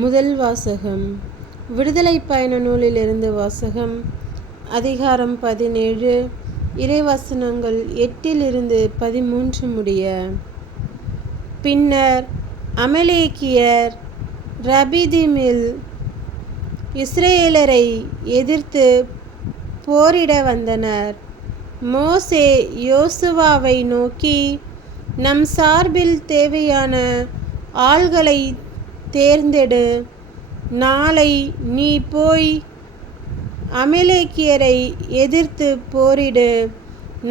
முதல் வாசகம். விடுதலை பயண நூலிலிருந்து வாசகம். அதிகாரம் 17. இறைவசனங்கள் 8-13 முடிய. பின்னர் அமலேக்கியர் ரபீதீமில் இஸ்ரேலரை எதிர்த்து போரிட வந்தனர். மோசே யோசுவாவை நோக்கி, நம் சார்பில் தேவையான ஆள்களை தேர்ந்தெடு. நாளை நீ போய் அமலேக்கியரை எதிர்த்து போரிடு.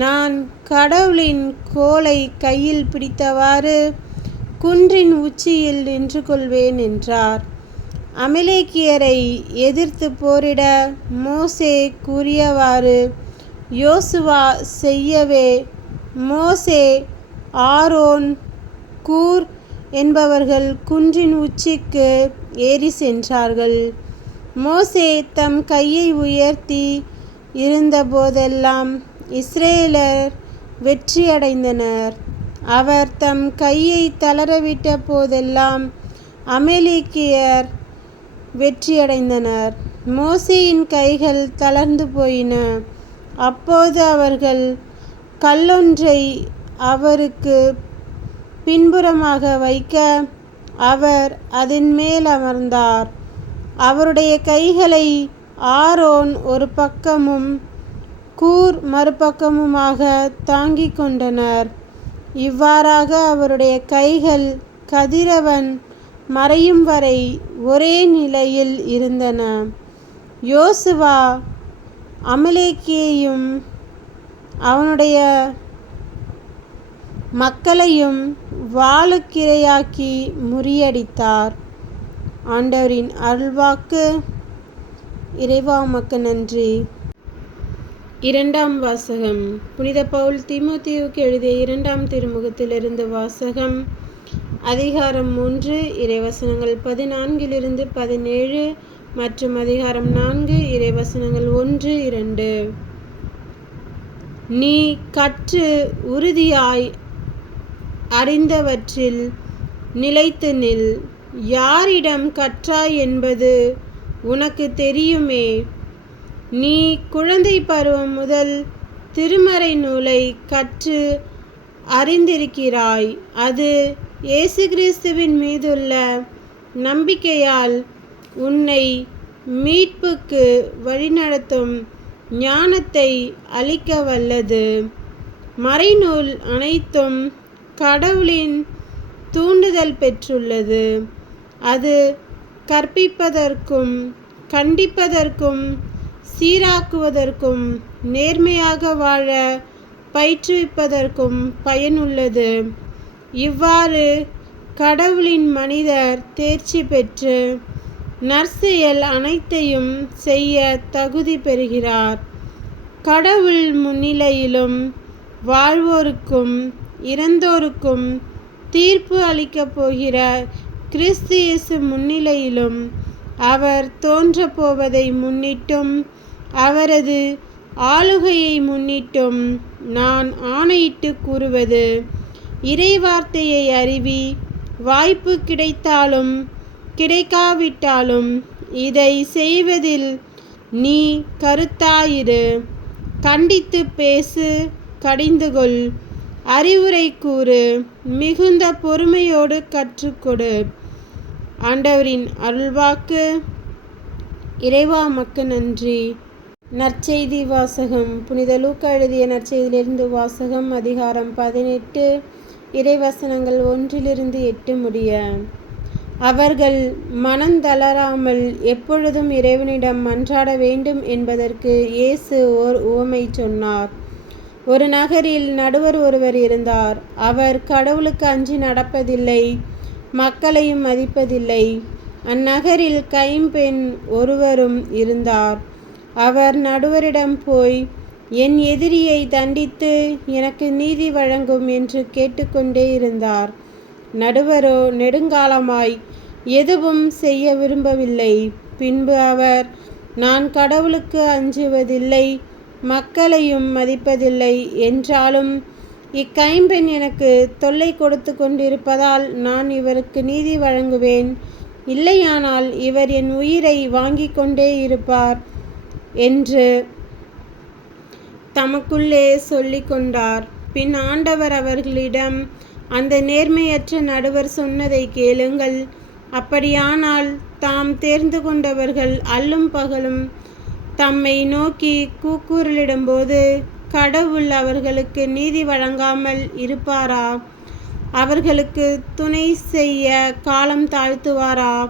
நான் கடவுளின் கோலை கையில் பிடித்தவாறு குன்றின் உச்சியில் நின்று கொள்வேன் என்றார். அமலேக்கியரை எதிர்த்து போரிட மோசே கூறியவாறு யோசுவா செய்யவே, மோசே, ஆரோன், கூர் என்பவர்கள் குன்றின் உச்சிக்கு ஏறி சென்றார்கள். மோசே தம் கையை உயர்த்தி இருந்தபோதெல்லாம் இஸ்ரேலர் வெற்றியடைந்தனர். அவர் தம் கையை தளரவிட்ட போதெல்லாம் அமலேக்கியர் வெற்றியடைந்தனர். மோசேயின் கைகள் தளர்ந்து போயின. அப்போது அவர்கள் கல்லொன்றை அவருக்கு பின்புறமாக வைக்க, அவர் அதன் மேல் அமர்ந்தார். அவருடைய கைகளை ஆரோன் ஒரு பக்கமும் கூர் மறுபக்கமுமாக தாங்கிக் கொண்டனர். இவ்வாறாக அவருடைய கைகள் கதிரவன் மறையும் வரை ஒரே நிலையில் இருந்தன. யோசுவா அமலேக்கியையும் அவனுடைய மக்களையும் வாளுக்கிரையாக்கி முறியடித்தார். ஆண்டவரின் அருள்வாக்கு. இறைவா உமக்கு நன்றி. இரண்டாம் வாசகம். புனித பவுல் தீமோத்தேயுவுக்கு எழுதிய 2ஆம் திருமுகத்திலிருந்து வாசகம். அதிகாரம் 3 இறைவசனங்கள் 14-17 மற்றும் அதிகாரம் 4 இறைவசனங்கள் 1-2. நீ கற்று உறுதியாய் அறிந்தவற்றில் நிலைத்து நில். யாரிடம் கற்றாய் என்பது உனக்கு தெரியுமே. நீ குழந்தை பருவம் முதல் திருமறை நூலை கற்று அறிந்திருக்கிறாய். அது இயேசு கிறிஸ்துவின் மீதுள்ள நம்பிக்கையால் உன்னை மீட்புக்கு வழிநடத்தும் ஞானத்தை அளிக்க வல்லது. மறைநூல் அனைத்தும் கடவுளின் தூண்டுதல் பெற்றுள்ளது. அது கற்பிப்பதற்கும் கண்டிப்பதற்கும் சீராக்குவதற்கும் நேர்மையாக வாழ பயிற்றுவிப்பதற்கும் பயனுள்ளது. இவ்வாறு கடவுளின் மனிதர் தேர்ச்சி பெற்று நற்செயல் அனைத்தையும் செய்ய தகுதி பெறுகிறார். கடவுள் முன்னிலையிலும் வாழ்வோருக்கும் இறந்தோருக்கும் தீர்ப்பு அளிக்கப் போகிற கிறிஸ்து இயேசு முன்னிலையிலும், அவர் தோன்றப்போவதை முன்னிட்டும் அவரது ஆளுகையை முன்னிட்டும் நான் ஆணையிட்டு கூறுவது, இறைவார்த்தையை அறிவி. வாய்ப்பு கிடைத்தாலும் கிடைக்காவிட்டாலும் இதை செய்வதில் நீ கருத்தாயிரு. கண்டித்து பேசு, கடிந்துகொள், அறிவுரை கூறு, மிகுந்த பொறுமையோடு கற்றுக்கொடு. ஆண்டவரின் அருள்வாக்கு. இறைவா உமக்கு நன்றி. நற்செய்தி வாசகம். புனித லூக்கா எழுதிய நற்செய்தியிலிருந்து வாசகம். அதிகாரம் 18 இறைவசனங்கள் 1-8 முடிய. அவர்கள் மனந்தளராமல் எப்பொழுதும் இறைவனிடம் மன்றாட வேண்டும் என்பதற்கு இயேசு ஓர் உவமை சொன்னார். ஒரு நகரில் நடுவர் ஒருவர் இருந்தார். அவர் கடவுளுக்கு அஞ்சி நடப்பதில்லை, மக்களையும் மதிப்பதில்லை. அந்நகரில் கைம்பெண் ஒருவரும் இருந்தார். அவர் நடுவரிடம் போய், என் எதிரியை தண்டித்து எனக்கு நீதி வழங்கும் என்று கேட்டுக்கொண்டே இருந்தார். நடுவரோ நெடுங்காலமாய் எதுவும் செய்ய விரும்பவில்லை. பின்பு அவர், நான் கடவுளுக்கு அஞ்சுவதில்லை, மக்களையும் மதிப்பதில்லை என்றாலும் இக்கைம்பெண் எனக்கு தொல்லை கொடுத்து கொண்டிருப்பதால் நான் இவருக்கு நீதி வழங்குவேன் இல்லையானால் இவர் என் உயிரை வாங்கிக் கொண்டே இருப்பார் என்று தமக்குள்ளே சொல்லிக் கொண்டார். பின் ஆண்டவர் அவர்களிடம், அந்த நேர்மையற்ற நடுவர் சொன்னதை கேளுங்கள். அப்படியானால் தாம் தேர்ந்து கொண்டவர்கள் அல்லும் பகலும் தம்மை நோக்கி கூக்குரலிடும்போது கடவுள் அவர்களுக்கு நீதி வழங்காமல் இருப்பாரா? அவர்களுக்கு துணை செய்ய காலம் தாழ்த்துவாரா?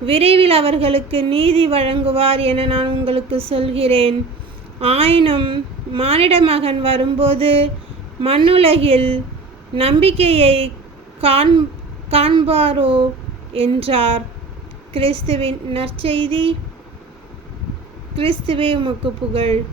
விரைவில் அவர்களுக்கு நீதி வழங்குவார் என நான் உங்களுக்கு சொல்கிறேன். ஆயினும் மானிட மகன் வரும்போது மண்ணுலகில் நம்பிக்கையை காண்பாரோ என்றார். கிறிஸ்துவின் நற்செய்தி. கிறிஸ்துவே உமக்கு புகழ்.